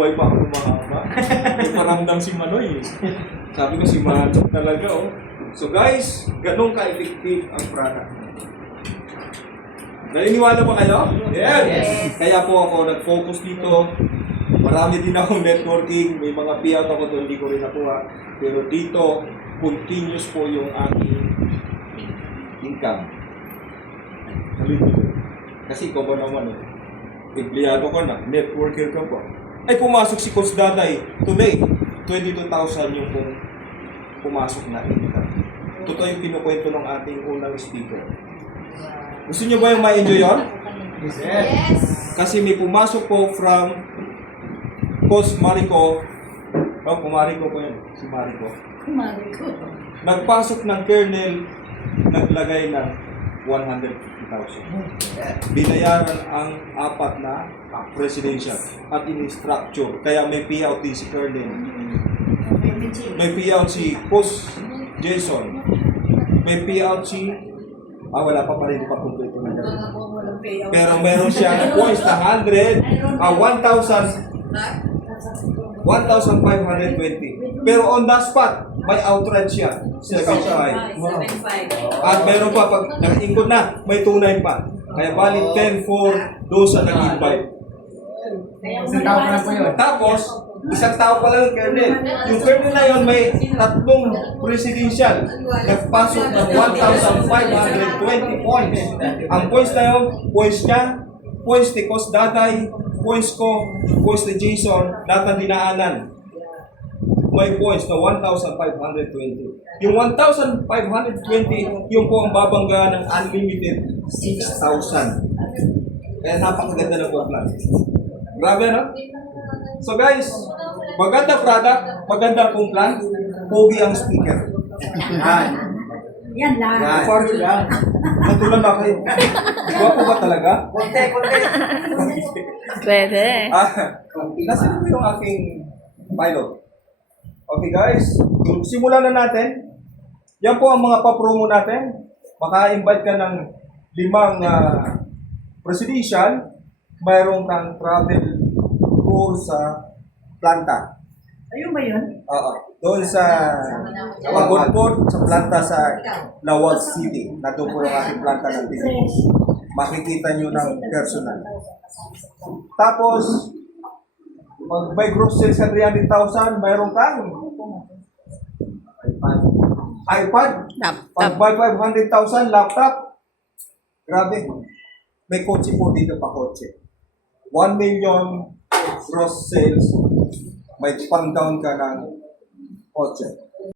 buhay pa ako ng mahaba. May paramdam si Manoy eh. Sabi ko si Manchok talaga oh. So guys, ganun ka-effective ang product. Naniniwala ba kayo? Yes! Kaya po ako nag-focus dito. Marami din akong networking. May mga payout ako doon, hindi ko rin nakuha. Pero dito, continuous po yung aking income. Kasi ikaw ba naman eh. Empleyado ka na, networker ka pa. Ay pumasok si Coach Daday today. 22,000 yung pumasok na income. Totoo yung kinukwento ng ating unang speaker. Gusto nyo ba yung ma-enjoy yun? Yes. Kasi may pumasok po from Coach Marico. Oh, Mariko po yun. Si Marico. Mariko. Nagpasok ng kernel, naglagay ng 150,000. Binayaran ang apat na presidential at in-structure. Kaya may payout din si kernel. May payout si Coach Jason. May payout si... wala pa rin pa kumpleto na gano'n. Pero meron siya points na 1,520. Pero on the spot, may outright siya. 75. At meron pa, pag nag-ingkod na, may tunay pa. Kaya balik 10-4 doon sa nag-invite. Tapos, isang tao pa lang yung kernel. Yung kernel na yun may tatlong presidential. Nagpasok ng 1,520 points. Ang points na yun, points niya, points ni Coach Daday, points ko, points ni Jason, lahat ng dinaanan. May points na 1,520. Yung 1,520, yung po ang babangga ng unlimited 6,000. Kaya napakaganda ng plan. Grabe, no? So guys, maganda product, maganda pong plan, pogi ang speaker. Yan lang. For you lang. Matulan na kayo. Gwapo ba talaga? Konti. Pwede. Nasaan ko yung aking pilot? Okay guys, simulan na natin. Yan po ang mga papromo natin. Maka-invite ka ng 5 presidential, mayroong kang travel tour sa planta. Ayun ba yun? Oo. Doon sa Pagudpod, sa planta sa Lawag City. Nandun po yung aking planta ng TV. Makikita nyo ng personal. Tapos, pag may gross sales sa 300,000, mayroon kang iPad. Pag may 500,000, laptop. Grabe. May kotse po dito pa kotse. 1 million gross sales, may pang-down ka ng kotse.